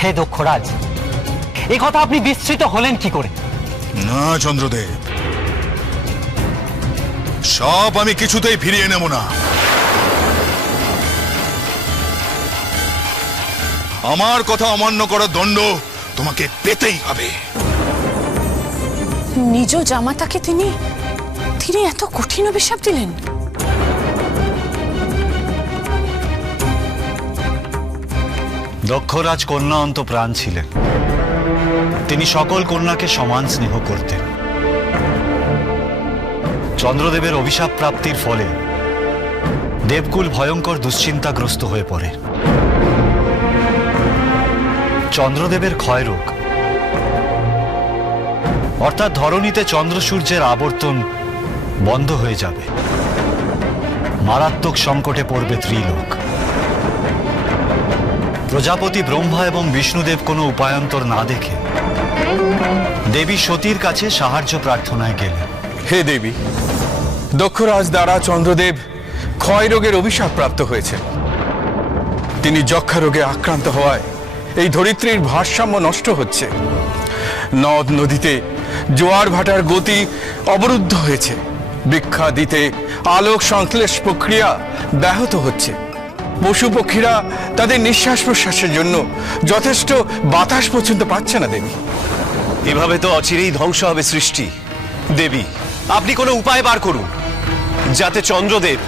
হে দক্ষরাজ, এই কথা আপনি বিস্মৃত হলেন কি করে? না চন্দ্রদেব, সব আমি কিছুতেই ফিরিয়ে নেব না। আমার কথা অমান্য করার দণ্ড তোমাকে পেতেই হবে। নিজ জামাতাকে তিনি এত কঠিন অভিশাপ দিলেন? দক্ষরাজ কন্যা অন্ত প্রাণ ছিলেন। তিনি সকল কন্যাকে সমান স্নেহ করতেন। চন্দ্রদেবের অভিশাপ প্রাপ্তির ফলে দেবকুল ভয়ঙ্কর দুশ্চিন্তাগ্রস্ত হয়ে পড়ে। চন্দ্রদেবের ক্ষয়রোগ অর্থাৎ ধরণীতে চন্দ্র সূর্যের আবর্তন বন্ধ হয়ে যাবে। মারাত্মক সংকটে পড়বে ত্রিলোক। প্রজাপতি ব্রহ্মা এবং বিষ্ণুদেব কোনো উপায়ান্তর না দেখে দেবী সতীর কাছে সাহায্য প্রার্থনায় গেলেন। হে দেবী, দক্ষরাজ দ্বারা চন্দ্রদেব ক্ষয় রোগের অভিশাপ প্রাপ্ত হয়েছে। তিনি যক্ষা রোগে আক্রান্ত হওয়ায় এই ধরিত্রীর ভারসাম্য নষ্ট হচ্ছে। নদ নদীতে জোয়ার ভাটার গতি অবরুদ্ধ হয়েছে। বৃক্ষা দিতে আলোক সংশ্লেষ প্রক্রিয়া ব্যাহত হচ্ছে। পশু পক্ষীরা তাদের নিঃশ্বাস প্রশ্বাসের জন্য যথেষ্ট বাতাস পর্যন্ত পাচ্ছে না দেবী। এভাবে তো অচিরেই ধ্বংস হবে সৃষ্টি। দেবী, আপনি কোনো উপায় বার করুন যাতে চন্দ্রদেব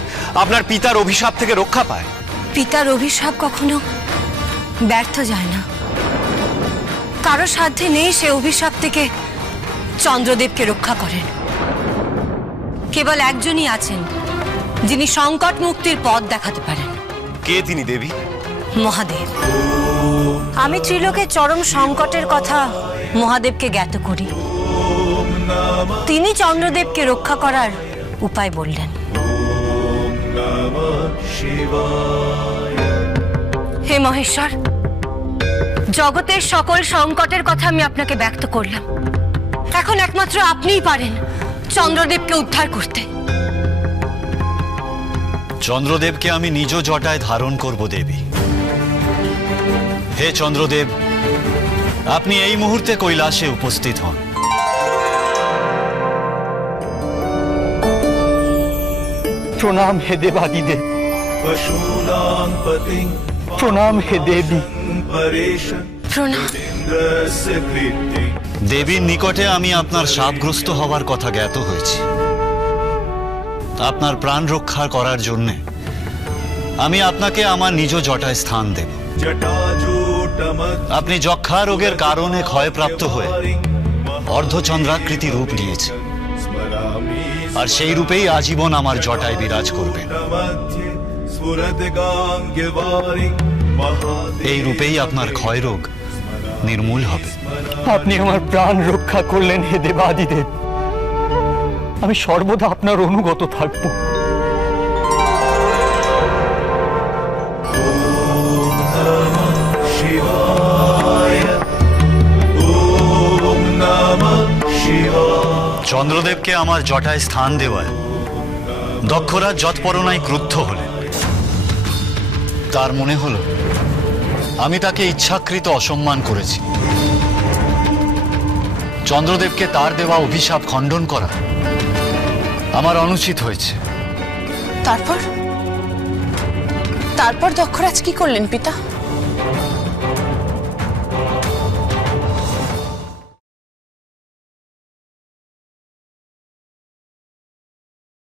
আপনার পিতার অভিশাপ থেকে রক্ষা পায়। পিতার অভিশাপ কখনো ব্যর্থ যায় না। কারো সাধ্যে নেই সে অভিশাপ থেকে চন্দ্রদেবকে রক্ষা করেন। কেবল একজনই আছেন যিনি সংকট মুক্তির পথ দেখাতে পারেন। কে তিনি দেবী? মহাদেব। আমি ত্রিলোকের চরম সংকটের কথা মহাদেবকে জ্ঞাত করি। তিনি চন্দ্রদেবকে রক্ষা করার উপায় বললেন। হে মহেশ্বর, জগতের সকল সংকটের কথা আমি আপনাকে ব্যক্ত করলাম। এখন একমাত্র আপনিই পারেন চন্দ্রদেবকে উদ্ধার করতে। চন্দ্রদেবকে আমি নিজ জটায় ধারণ করব দেবী। হে চন্দ্রদেব, আপনি এই মুহূর্তে কৈলাসে উপস্থিত হন। প্রণাম হে দেবাদিদেব, প্রণাম হে দেবী। প্রণাম। দেবীর নিকটে আমি আপনার শাপগ্রস্ত হবার কথা জ্ঞাত হয়েছি। আপনার প্রাণ রক্ষা করার জন্যে আমি আপনাকে আমার নিজ জটায় স্থান দেব। আপনি যক্ষা রোগের কারণে ক্ষয়প্রাপ্ত হয়ে অর্ধচন্দ্রাকৃতি রূপ নিয়েছে, আর সেই রূপেই আজীবন আমার জটায় বিরাজ করবেন। এই রূপেই আপনার ক্ষয় রোগ নির্মূল হবে। আপনি আমার প্রাণ রক্ষা করলেন হে দেবাদিদেব। আমি সর্বদা আপনার অনুগত থাকব। চন্দ্রদেবকে আমার জটায় স্থান দেওয়ায় দক্ষরাজ যৎপরনায় ক্রুদ্ধ হলেন। তার মনে হলো আমি তাকে ইচ্ছাকৃত অসম্মান করেছি। চন্দ্রদেবকে তার দেওয়া অভিশাপ খণ্ডন করা আমার অনুচিত হয়েছে। তারপর তারপর দক্ষরাজ কি করলেন পিতা?